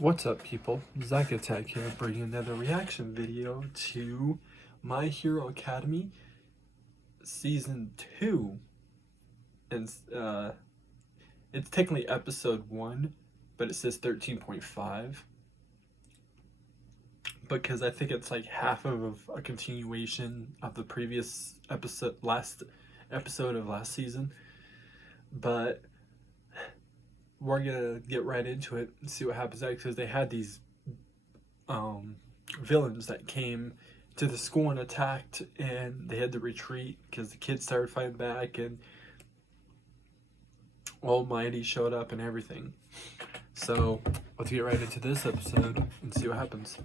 What's up, people? Zach Attack here, bringing another reaction video to My Hero Academy Season 2. And it's technically Episode 1, but it says 13.5. Because I think it's like half of a continuation of the previous episode, last episode of last season. But we're gonna get right into it and see what happens next, because they had these villains that came to the school and attacked, and they had to retreat because the kids started fighting back, and Almighty showed up and everything. So let's get right into this episode and see what happens.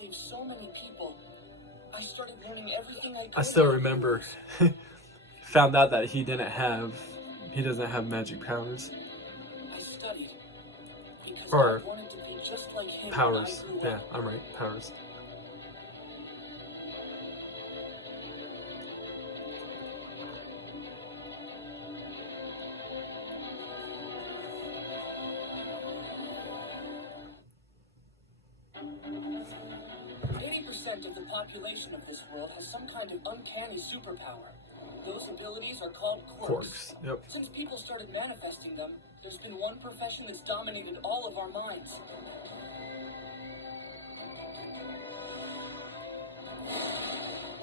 Saved so many people. I started learning everything I could. I still remember found out that he doesn't have magic powers. I studied because or I wanted to be just like him. Powers. Yeah, I'm right. Powers. Of the population of this world has some kind of uncanny superpower. Those abilities are called quirks. Yep. Since people started manifesting them, there's been one profession that's dominated all of our minds.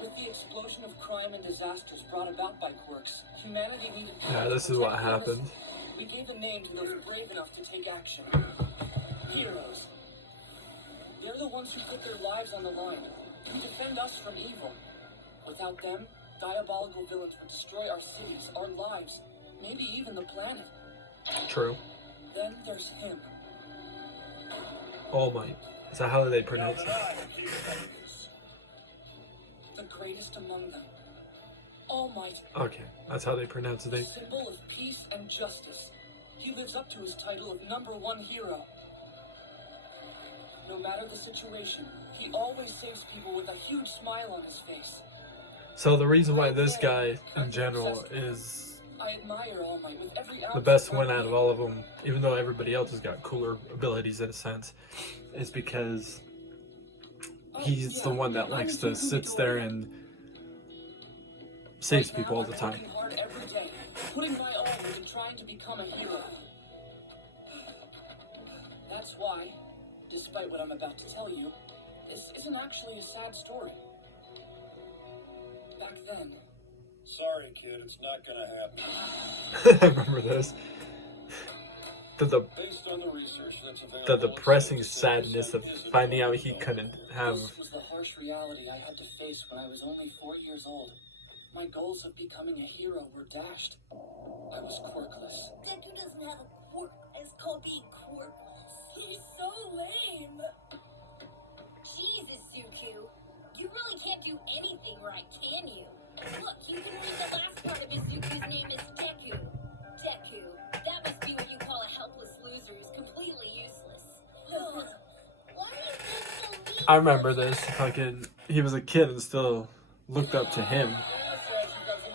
With the explosion of crime and disasters brought about by quirks, humanity needed... Yeah, this is what happened. We gave a name to those brave enough to take action. Heroes. They're the ones who put their lives on the line, who defend us from evil. Without them, diabolical villains would destroy our cities, our lives, maybe even the planet. True. Then there's him. Almighty. Is that how they pronounce it? The greatest among them. Almighty. Okay, that's how they pronounce it. Symbol of peace and justice. He lives up to his title of #1 hero. No matter the situation, he always saves people with a huge smile on his face. So the reason why this guy, in general, is I admire All Might with every the best one out of all of them, even though everybody else has got cooler abilities in a sense, is because he's the one that likes to sits there and saves people all the time. I'm working hard every day, putting my all into trying to become a hero. That's why, despite what I'm about to tell you, this isn't actually a sad story. Back then... Sorry, kid, it's not gonna happen. I remember this. Based on the research that's available, the depressing sadness of finding out he couldn't have... This was the harsh reality I had to face when I was only 4 years old. My goals of becoming a hero were dashed. I was quirkless. Deku doesn't have a quirk. It's called being quirkless. He's so lame. Jesus, Zuko. You really can't do anything right, can you? Look, you can read the last part of Izuku's name is Deku. Deku. That must be what you call a helpless loser who's completely useless. Why are you being so mean? I remember this. Fucking, he was a kid and still looked up to him.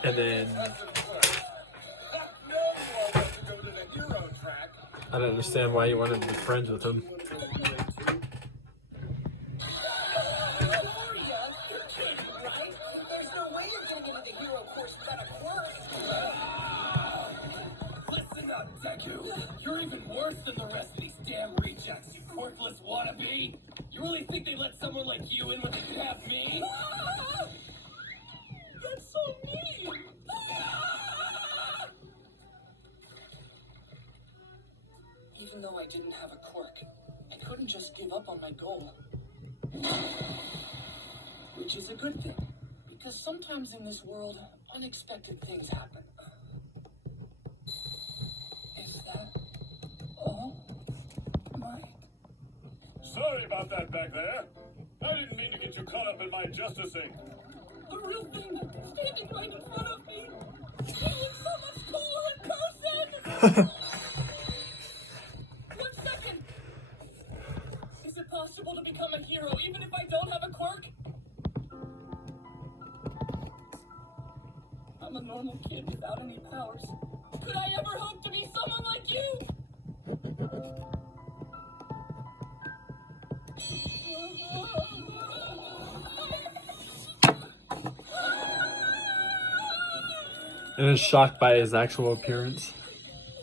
And then I don't understand why he wanted to be friends with him. Listen up, Deku. You're even worse than the rest of these damn rejects, you quirkless wannabe. You really think they let someone like you in when they could have me? That's so mean. Even though I didn't have a quirk, I couldn't just give up on my goal. Which is a good thing, because sometimes in this world, unexpected things happen. Is that all? Might? Sorry about that back there. I didn't mean to get you caught up in my justicing. The real thing, standing right in front of me. second! Is it possible to become a hero even if I don't have a quirk? I'm a normal kid without any powers. Could I ever hope to be someone like you? And is shocked by his actual appearance.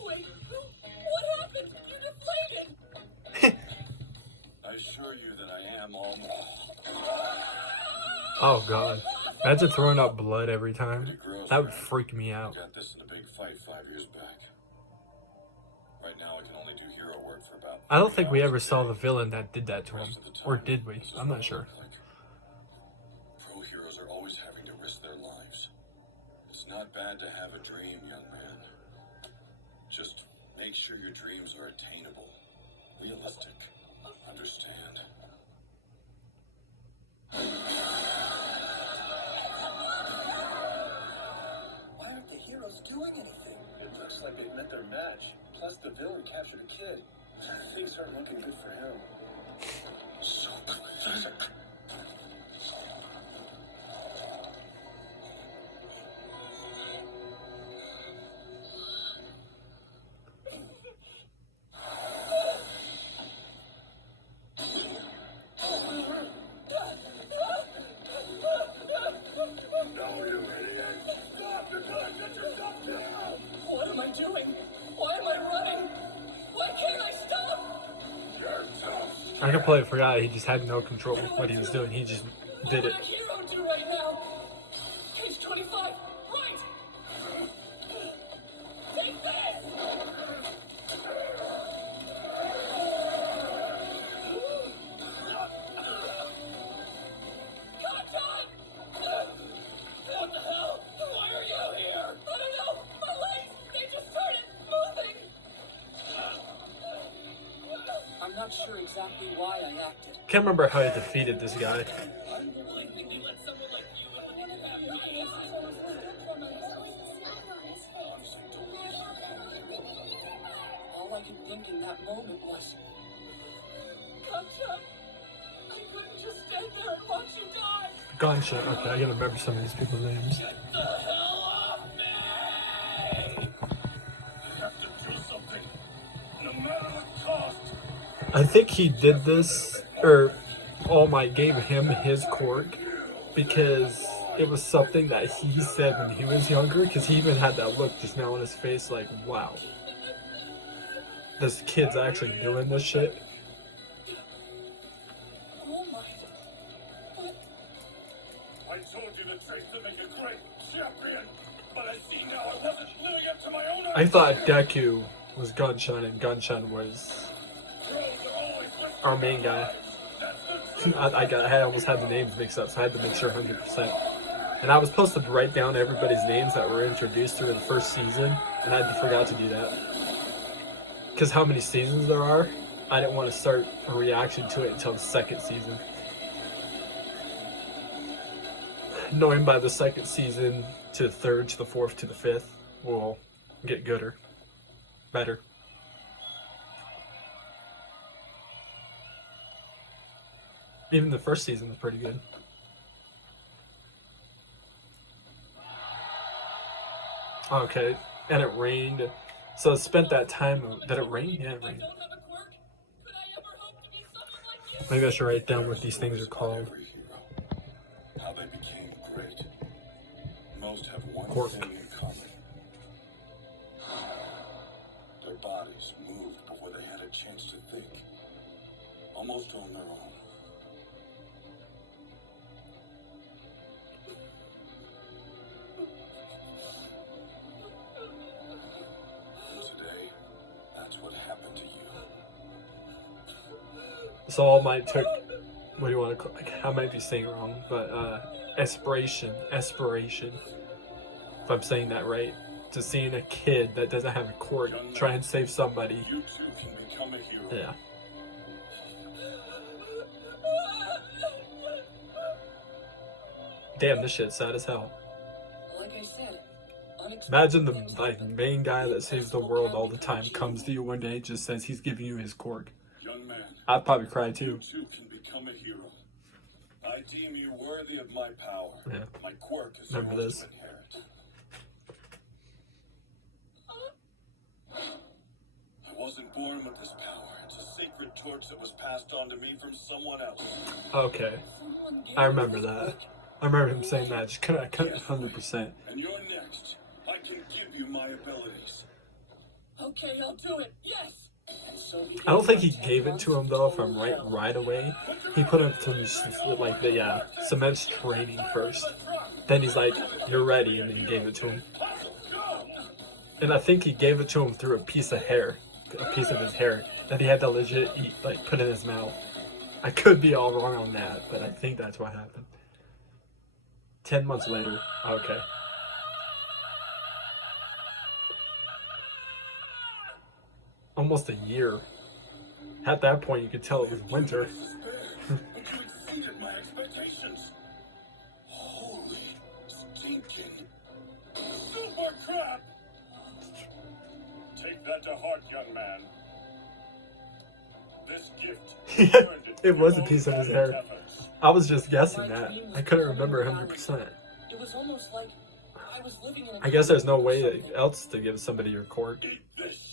Wait, what happened? You deflated! I assure you that I am almost. Oh god. Imagine throwing up blood every time. That would freak me I out. got this in a big fight 5 years back. Right now, I can only do hero work for about. I don't think we ever saw the villain that did that to him. Or did we? I'm not sure. Pro heroes are always having to risk their lives. It's not bad to have a dream, young man. Just make sure your dreams are attainable, realistic. Understand? Why aren't the heroes doing anything? It looks like they've met their match. Plus, the villain captured a kid. Things aren't looking good for him. So pathetic. What am I doing? Why am I running? Why can't I stop? I completely forgot he just had no control of what he was doing. He just did What it. would a hero do right now? Case 25, right! Take this! Contact! What the hell? Why are you here? I don't know! My legs! They just started moving! I'm not sure exactly why I acted. Can't remember how he defeated this guy. I really think they let someone like you in when they didn't have rights. All I could think in that moment was, Gotcha! I couldn't just stand there and watch you die! Gotcha. Okay, I gotta remember some of these people's names. Get the hell off me! You have to do something, no matter the cost. I think he did this, or All Might gave him his quirk because it was something that he said when he was younger, because he even had that look just now on his face like, wow, this kid's actually doing this shit. Oh my... I told you the traits that make a great champion, but I see now I wasn't living up to my own. I thought Deku was Gunshun and Gunshun was our main guy. I almost had the names mixed up, so I had to make sure 100%. And I was supposed to write down everybody's names that were introduced through the first season, and I forgot to do that. Because how many seasons there are, I didn't want to start a reaction to it until the second season. Knowing by the second season to the third, to the fourth, to the fifth, will get gooder. Better. Even the first season was pretty good. Okay, and it rained. So I spent that time. Did it rain? Yeah, it rained. Don't have a quirk? Could I ever hope to be someone like you? Maybe I should write down what these things are called. Every hero, how they became great. Most have one Quirk. thing in common. Their bodies moved before they had a chance to think. Almost on their own. And today, that's what happened to you. So All Might took, what do you want to call it? I might be saying it wrong, but aspiration, if I'm saying that right, to seeing a kid that doesn't have a quirk try and save somebody. You too can become a hero. Yeah. Damn, this shit's sad as hell. Like I said, Imagine the main guy that saves the world all the time comes to you one day, just says he's giving you his quirk. Young man, I'd probably cry too. you too can become a hero. I deem you worthy of my power. Yeah. My quirk is Remember yours this. to inherit. I wasn't born with this power. It's a sacred torch that was passed on to me from someone else. Okay, I remember that. I remember him saying that. Just couldn't 100%. And you're next. I can give you my abilities. Okay, I'll do it. Yes. And so I don't think he gave it to him though. From right away, he put him through like the cement training first. Then he's like, "You're ready," and then he gave it to him. And I think he gave it to him through a piece of hair, a piece of his hair that he had to legit eat, like put in his mouth. I could be all wrong on that, but I think that's what happened. 10 months later, okay. Almost a year. At that point, you could tell it was winter. But you exceeded my expectations. Holy stinking super crap! Take that to heart, young man. This gift. It was a piece of his hair. I was just guessing that. I couldn't remember 100%. It was almost like I was living in a I guess there's no way else to give somebody your quirk. Eat this.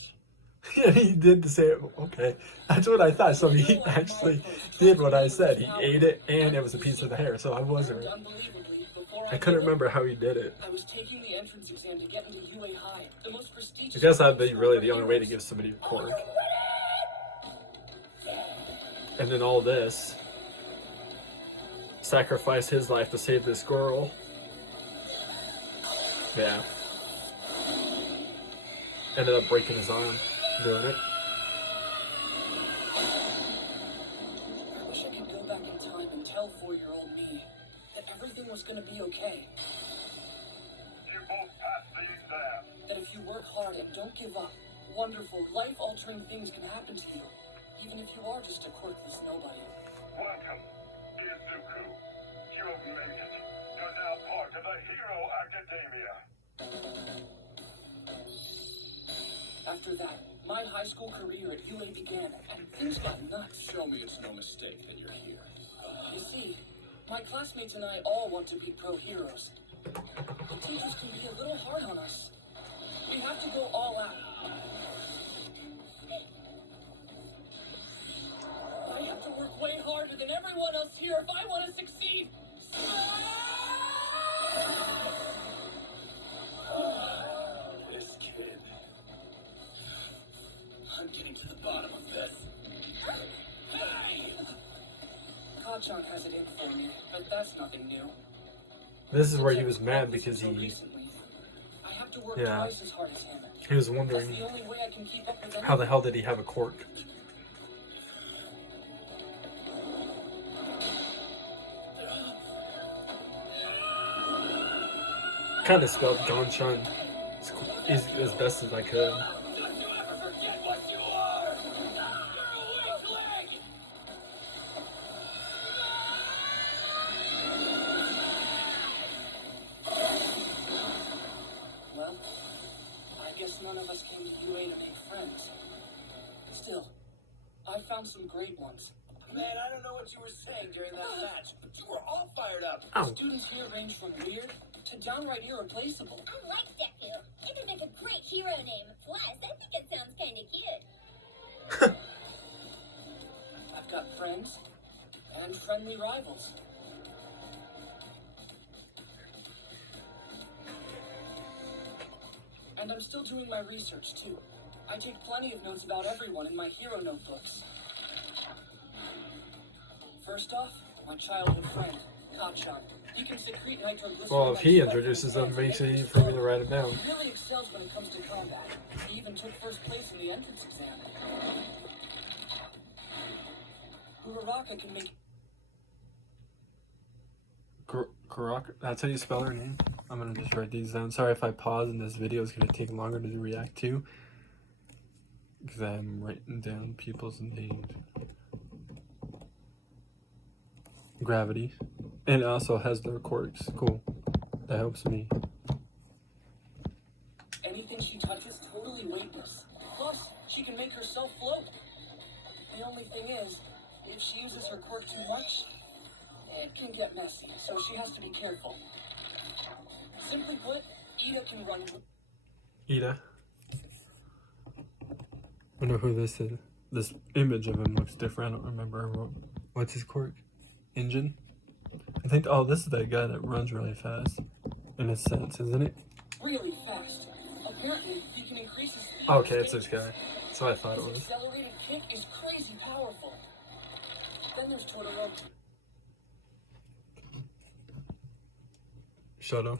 Yeah, he did say it. Okay, that's what I thought. So he actually did what I said. He ate it, and it was a piece of the hair. So I wasn't. I couldn't remember how he did it. I was taking the entrance exam to get into UA High, the most prestigious. I guess that'd be really the only way to give somebody a quirk. And then all this, sacrifice his life to save this girl. Yeah. Ended up breaking his arm doing it. I wish I could go back in time and tell 4-year-old me that everything was going to be okay. You both passed the exam. That if you work hard and don't give up, wonderful, life-altering things can happen to you, even if you are just a quirkless nobody. Welcome, Izuku. You have made it. You're now part of the Hero Academia. After that, my high school career at UA began, and things got nuts. Show me it's no mistake that you're here. You see, my classmates and I all want to be pro heroes. The teachers can be a little hard on us. We have to go all out. I have to work way harder than everyone else here if I want to succeed. This kid. I'm getting to the bottom of this. Hey! Kachan has it in for me, but that's nothing new. This is where he was mad because Until he recently, I have to work Yeah. twice as hard as him. was That's wondering the only way I can keep up with how the hell did he have a quirk. Kind of spelled Ganshan as best as I could. Don't you ever forget what you are! You're a weakling! Well, I guess none of us came to UA to make friends. Still, I found some great ones. Man, I don't know what you were saying during that match, but you were all fired up. Ow. Students here range from weird to downright irreplaceable. I like Deku. It would make a great hero name. Plus, I think it sounds kind of cute. I've got friends and friendly rivals. And I'm still doing my research too. I take plenty of notes about everyone in my hero notebooks. First off, my childhood friend, Kachan. He can secrete nitroglycerin. Well, if he introduces them, it makes it easy for me to write them down. He really excels when it comes to combat. He even took first place in the entrance exam. Uraraka can make Karak, that's how you spell her name? I'm gonna just write these down. Sorry if I pause and this video is gonna take longer to react to, because I'm writing down people's names. Gravity. And it also has their quirks. Cool. That helps me. she touches totally weightless. Plus, she can make herself float. The only thing is, if she uses her quirk too much, it can get messy, so she has to be careful. Simply put, Ida can run... Ida. I know who this is. This image of him looks different. I don't remember what's his quirk. Engine? I think, oh, this is that guy that runs really fast. In a sense, isn't it? Really fast. Apparently, he can increase his speed. Okay, it's this guy. That's what I thought it His was. accelerated kick is crazy powerful. Then there's Todoroki. Shoto.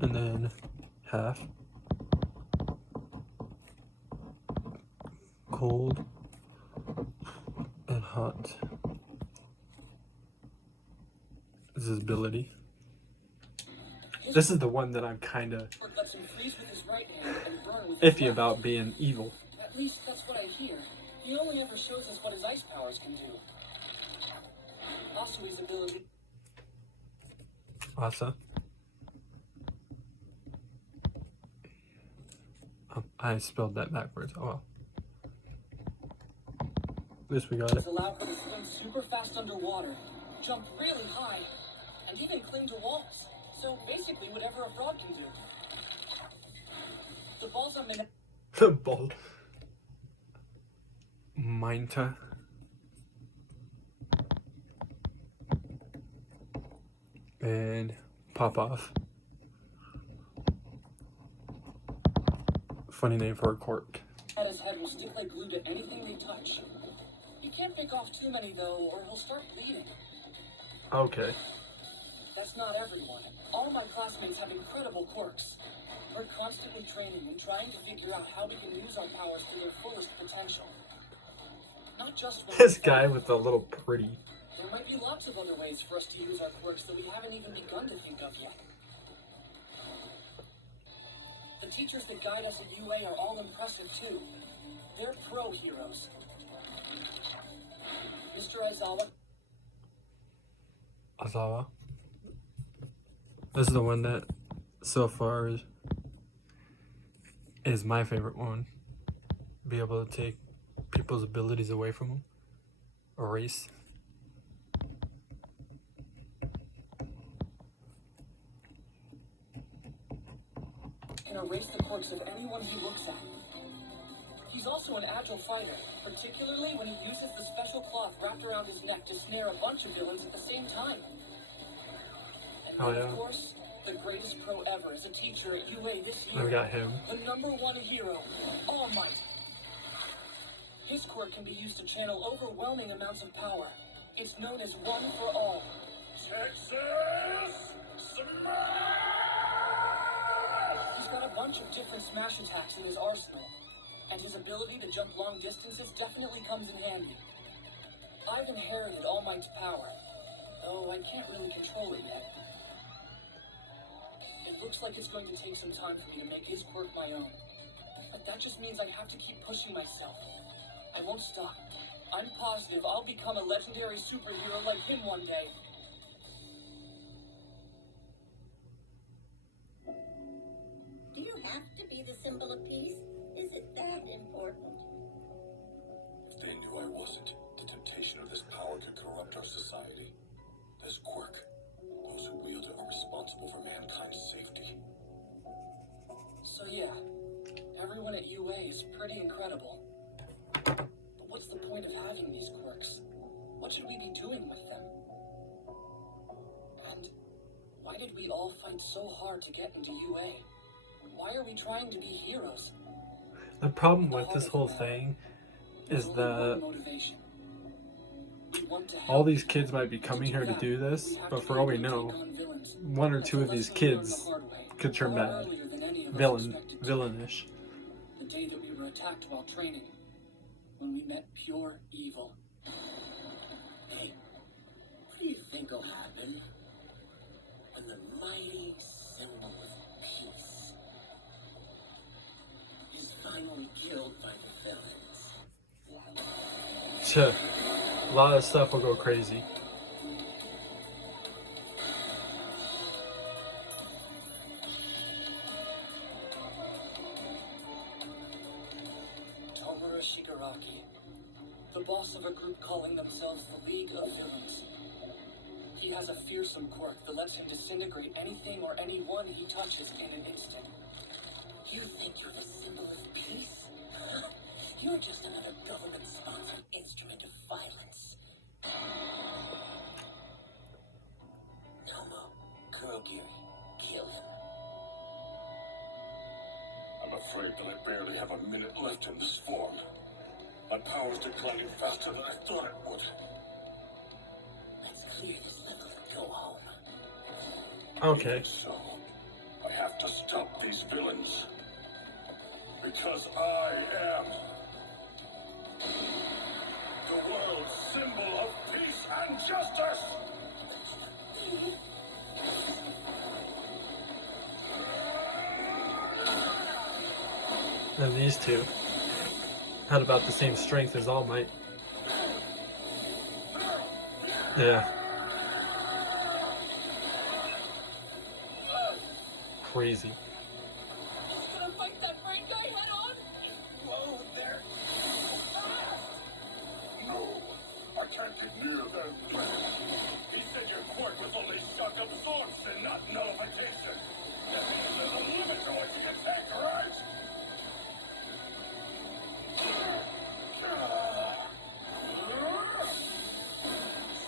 And then half. Cold and hot. This is his ability. This is the one that I'm kind of Lets him freeze with his right hand and burn with his iffy left. about being evil. At least that's what I hear. He only ever shows us what his ice powers can do. Asui's ability. Asa. I spelled that backwards. Oh well. At least we got it. Allow her to swim super fast underwater, jump really high, and even cling to walls. So basically, whatever a frog can do. The balls on Min- The ball. Minta. And Pop Off. Funny name for a quirk. His head will stick like glue to anything they touch. You can't pick off too many though, or he'll start bleeding. Okay. That's not everyone. All my classmates have incredible quirks. We're constantly training and trying to figure out how we can use our powers to their fullest potential. Not just when This guy with the little pretty. There might be lots of other ways for us to use our quirks that we haven't even begun to think of yet. The teachers that guide us at UA are all impressive too. They're pro heroes. Mr. Aizawa. Azawa. This is the one that so far is my favorite one. Be able to take people's abilities away from them. Erase. Can erase the quirks of anyone he looks at. He's also an agile fighter, particularly when he uses the special cloth wrapped around his neck to snare a bunch of villains at the same time. And Oh, then, yeah. of course, the greatest pro ever is a teacher at UA this Then we year. got him. The #1 hero, All Might. His quirk can be used to channel overwhelming amounts of power. It's known as One for All. Texas Smash! He's got a bunch of different smash attacks in his arsenal, and his ability to jump long distances definitely comes in handy. I've inherited All Might's power, though I can't really control it yet. It looks like it's going to take some time for me to make his quirk my own, but that just means I have to keep pushing myself. I won't stop. I'm positive I'll become a legendary superhero like him one day. Do you have to be the symbol of peace? Is it that important? If they knew I wasn't, the temptation of this power could corrupt our society. This quirk, those who wield it are responsible for mankind's safety. So yeah, everyone at UA is pretty incredible. But what's the point of having these quirks? What should we be doing with them? And why did we all fight so hard to get into UA? Why are we trying to be heroes? The problem with this whole thing is There's only that one motivation. We want to all help. these kids might be coming here to do this, but for all we know, one or two of these kids could turn bad. Villainish. The day that we were attacked while training, when we met pure evil. Hey, what do you think will happen when the mighty symbol of peace is finally killed by the villains? Tuh. A lot of stuff will go crazy. Shigaraki, the boss of a group calling themselves the League of Villains. He has a fearsome quirk that lets him disintegrate anything or anyone he touches in an instant. You think you're the symbol of peace? You're just another government-sponsored instrument of violence. Nomo, Kurogiri, kill him. I'm afraid that I barely have a minute left in this form. My power's declining faster than I thought it would. Let's clear this level and go home. Okay. So, I have to stop these villains. Because I am the world's symbol of peace and justice! And these two had about the same strength as All Might. Yeah. Crazy. He's gonna fight that brain guy head on? Whoa there! No, I can't get near them. He said your quirk was only shock absorption, not nullification. That means there's a limit to what you can take, right?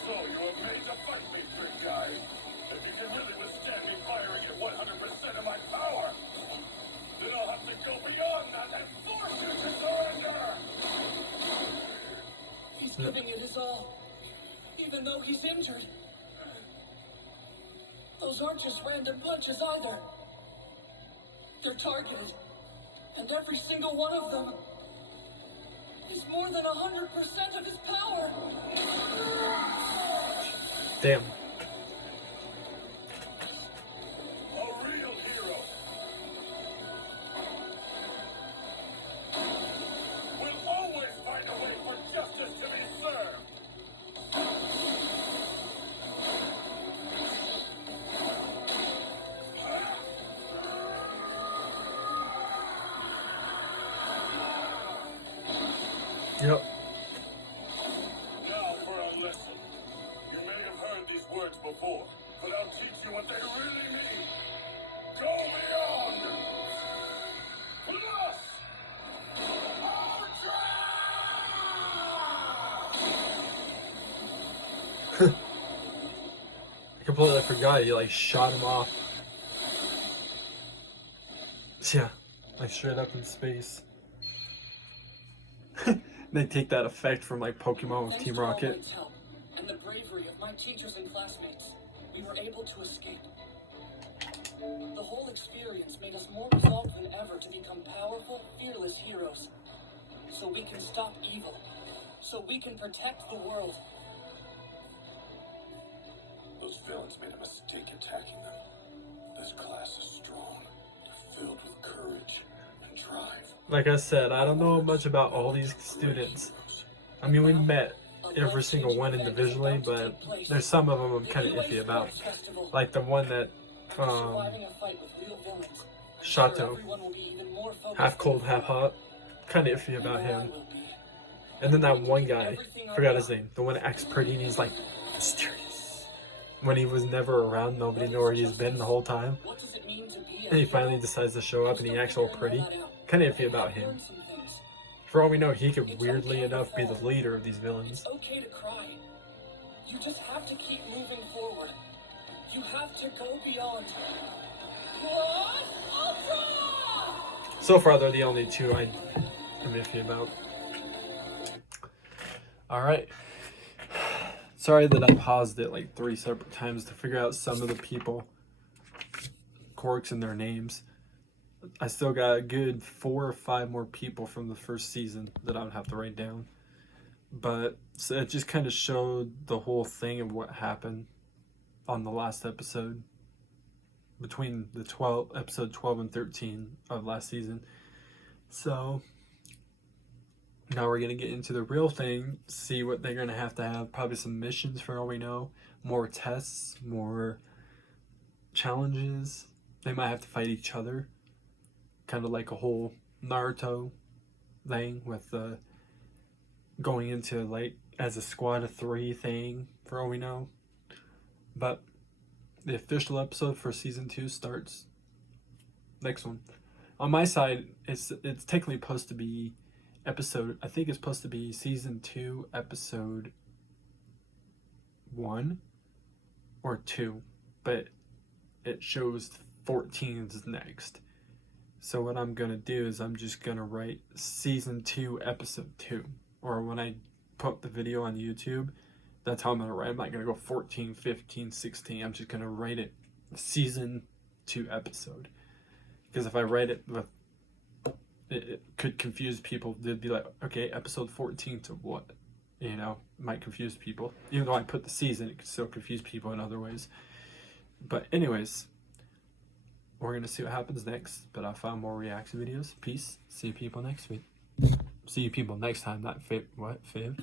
So you were made to fight me, big guy. If you can really withstand me firing at 100% of my power, then I'll have to go beyond that and force you to surrender! He's giving it his all, even though he's injured. Those aren't just random punches either. They're targeted, and every single one of them is more than 100% of his power. Damn. A real hero will always find a way for justice to be served. Yep. Now for a lesson. You may have heard these words before, but I'll teach you what they really mean. Go beyond! Plus! Ultra! I completely forgot he like shot him off. Yeah, like straight up in space. They take that effect from like Pokemon with Thanks Team to All Rocket. Might's help and the bravery of my teachers and classmates, we were able to escape. The whole experience made us more resolved than ever to become powerful, fearless heroes. So we can stop evil. So we can protect the world. Those villains made a mistake attacking them. This class is strong. They're filled with courage and drive. Like I said, I don't know much about all these students. I mean, we met every single one individually, but there's some of them I'm kind of iffy about. Like the one that, Surviving a fight with real villains. Shato, Everyone will be even more focused. half cold, half hot. Kind of iffy about him. And then that one guy, forgot his name, the one that acts pretty and he's like mysterious. When he was never around, nobody knew where he's been the whole time. What does it mean to be a And he hero? finally decides to show up and he acts all pretty. Kind of iffy about him. Learn some things. For all we know, he could weirdly enough be the leader of these villains. It's okay to cry. You just have to keep moving forward. You have to go beyond. What? Ultra! So far, they're the only two I'm iffy about. Alright. Sorry that I paused it like 3 separate times to figure out some of the people, quirks and their names. I still got a good 4 or 5 more people from the first season that I would have to write down. But so it just kind of showed the whole thing of what happened on the last episode between the episode 12 and 13 of last season. So now we're going to get into the real thing, see what they're going to have, probably some missions for all we know, more tests, more challenges. They might have to fight each other, kind of like a whole Naruto thing with going into like as a squad of 3 thing for all we know. But the official episode for season 2 starts next one. On my side, it's technically supposed to be episode, I think it's supposed to be season 2 episode 1 or 2, but it shows 14's next. So what I'm gonna do is I'm just gonna write season 2 episode 2, or when I put the video on YouTube, that's how I'm gonna write. I'm not gonna go 14, 15, 16. I'm just gonna write it season 2 episode, because if I write it with it could confuse people. They'd be like, okay, episode 14 to what? You know, might confuse people. Even though I put the season, it could still confuse people in other ways. But anyways, we're going to see what happens next. But I found more reaction videos. Peace. See you people next week. See you people next time. Not Fib. What? Fib?